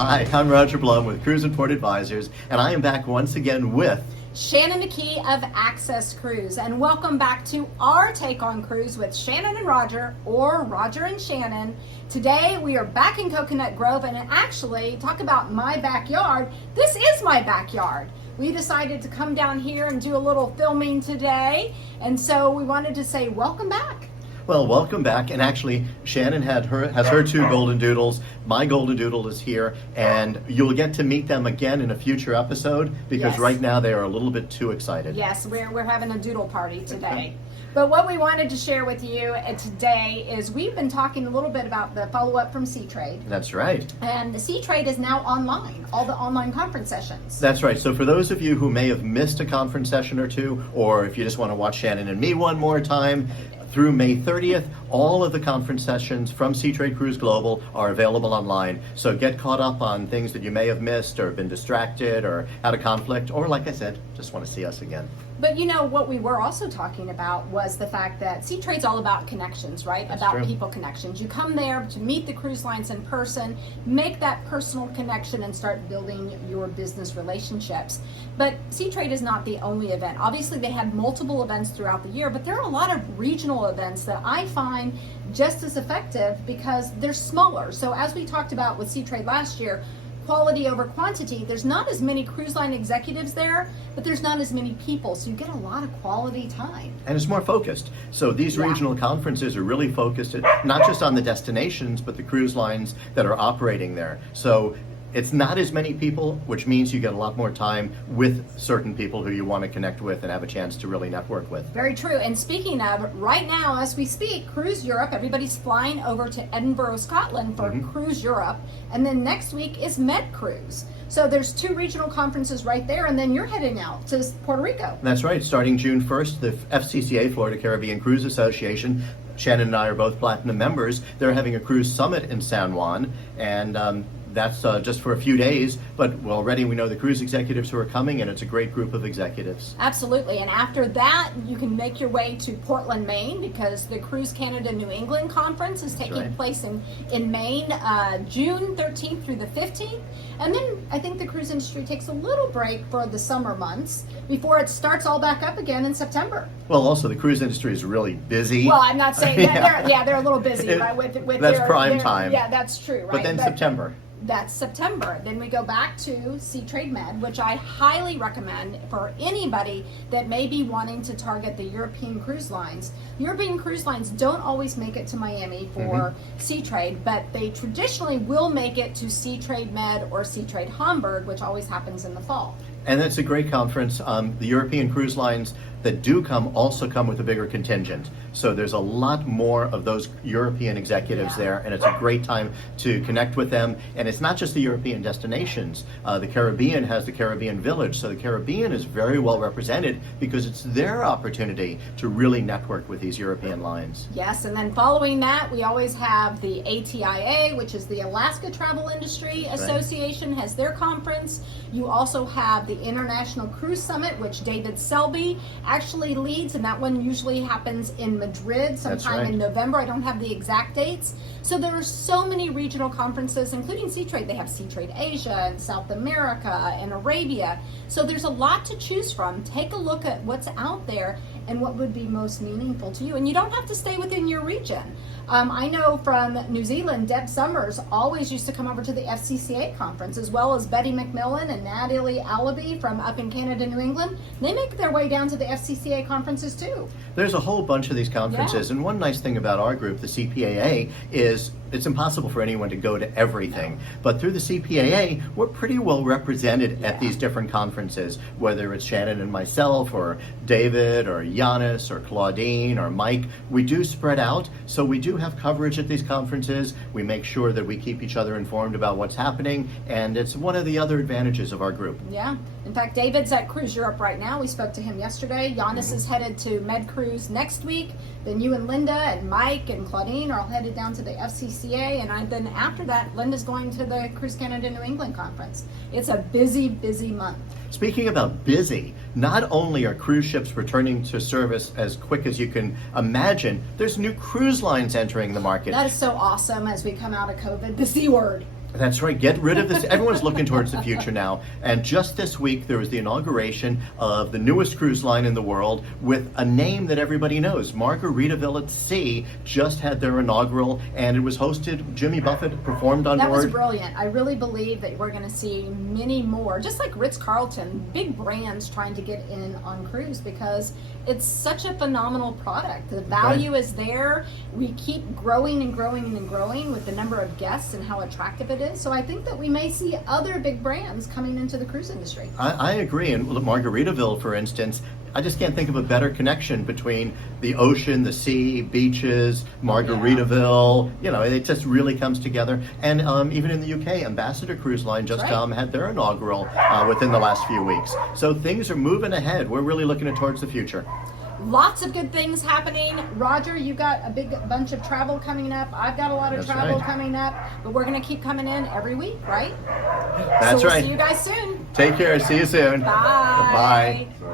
Hi, I'm Roger Blum with Cruise and Port Advisors, and I am back once again with Shannon McKee of Access Cruise, and welcome back to our take on cruise with Shannon and Roger, or Roger and Shannon. Today we are back in Coconut Grove, and actually, talk about my backyard, this is my backyard. We decided to come down here and do a little filming today, and so we wanted to say welcome back. Well, welcome back, and actually Shannon has her two golden doodles. My golden doodle is here, and you'll get to meet them again in a future episode because Yes. Right now they are a little bit too excited. Yes, we're having a doodle party today. But what we wanted to share with you today is we've been talking a little bit about the follow-up from Seatrade. That's right. And the Seatrade is now online, all the online conference sessions. That's right. So for those of you who may have missed a conference session or two, or if you just want to watch Shannon and me one more time, through May 30th, all of the conference sessions from Seatrade Cruise Global are available online. So get caught up on things that you may have missed or been distracted or had a conflict, or like I said, just want to see us again. But you know, what we were also talking about was the fact that Seatrade's all about connections, right? That's about true. people connections. You come there to meet the cruise lines in person, make that personal connection and start building your business relationships. But Seatrade is not the only event. Obviously they have multiple events throughout the year, but there are a lot of regional events that I find just as effective because they're smaller. So as we talked about with Seatrade last year, quality over quantity, there's not as many cruise line executives there, but there's not as many people, so you get a lot of quality time. And it's more focused. So these Yeah. regional conferences are really focused not just on the destinations, but the cruise lines that are operating there. So it's not as many people, which means you get a lot more time with certain people who you want to connect with and have a chance to really network with. Very true. And speaking of, right now as we speak, Cruise Europe, everybody's flying over to Edinburgh, Scotland for Cruise Europe. And then next week is MedCruise. So there's two regional conferences right there, and then you're heading out to Puerto Rico. That's right. Starting June 1st, the FCCA, Florida Caribbean Cruise Association, Shannon and I are both platinum members. They're having a cruise summit in San Juan, and that's just for a few days, but already we know the cruise executives who are coming, and it's a great group of executives. Absolutely. And after that, you can make your way to Portland, Maine, because the Cruise Canada New England Conference is taking right. place in Maine, June 13th through the 15th. And then I think the cruise industry takes a little break for the summer months before it starts all back up again in September. Well, also the cruise industry is really busy. Well, I'm not saying Yeah. they're a little busy, right? With That's their, prime time. Yeah, that's true, right? But then September. That's September. Then we go back to Seatrade Med, which I highly recommend for anybody that may be wanting to target the European cruise lines. European cruise lines don't always make it to Miami for Seatrade, but they traditionally will make it to Seatrade Med or Seatrade Hamburg, which always happens in the fall. And it's a great conference. The European cruise lines that do come also come with a bigger contingent. So there's a lot more of those European executives there, and it's a great time to connect with them. And it's not just the European destinations. The Caribbean has the Caribbean Village, so the Caribbean is very well represented because it's their opportunity to really network with these European lines. Yes, and then following that, we always have the ATIA, which is the Alaska Travel Industry Association, has their conference. You also have the International Cruise Summit, which David Selby actually leads, and that one usually happens in Madrid sometime in November. I don't have the exact dates. So there are so many regional conferences, including Seatrade. They have Seatrade Asia and South America and Arabia. So there's a lot to choose from. Take a look at what's out there and what would be most meaningful to you. And you don't have to stay within your region. I know from New Zealand, Deb Summers always used to come over to the FCCA conference, as well as Betty McMillan and Natalie Allaby from up in Canada, New England. They make their way down to the FCCA conferences too. There's a whole bunch of these conferences, and one nice thing about our group, the CPAA, is it's impossible for anyone to go to everything. But through the CPAA, we're pretty well represented at these different conferences, whether it's Shannon and myself, or David, or Giannis, or Claudine, or Mike. We do spread out, so we do have coverage at these conferences. We make sure that we keep each other informed about what's happening, and it's one of the other advantages of our group. Yeah. In fact, David's at Cruise Europe right now. We spoke to him yesterday. Giannis is headed to MedCruise next week. Then you and Linda and Mike and Claudine are all headed down to the FCCA. And then after that, Linda's going to the Cruise Canada New England Conference. It's a busy, busy month. Speaking about busy, not only are cruise ships returning to service as quick as you can imagine, there's new cruise lines entering the market. That is so awesome as we come out of COVID, the C word. That's right. Get rid of this. Everyone's looking towards the future now. And just this week, there was the inauguration of the newest cruise line in the world with a name that everybody knows. Margaritaville at Sea just had their inaugural, and it was hosted. Jimmy Buffett performed on That board. was brilliant. I really believe that we're going to see many more, just like Ritz-Carlton, big brands trying to get in on cruise because it's such a phenomenal product. The value is there. We keep growing and growing and growing with the number of guests and how attractive it is. So I think that we may see other big brands coming into the cruise industry. I agree. And Margaritaville, for instance, I just can't think of a better connection between the ocean, the sea, beaches, Margaritaville. You know, it just really comes together. And even in the UK, Ambassador Cruise Line just had their inaugural within the last few weeks. So things are moving ahead. We're really looking towards the future. Lots of good things happening. Roger, you got a big bunch of travel coming up. I've got a lot of travel coming up, but we're going to keep coming in every week, right? That's so we'll right. See you guys soon. Take care. See you soon. Bye. Bye.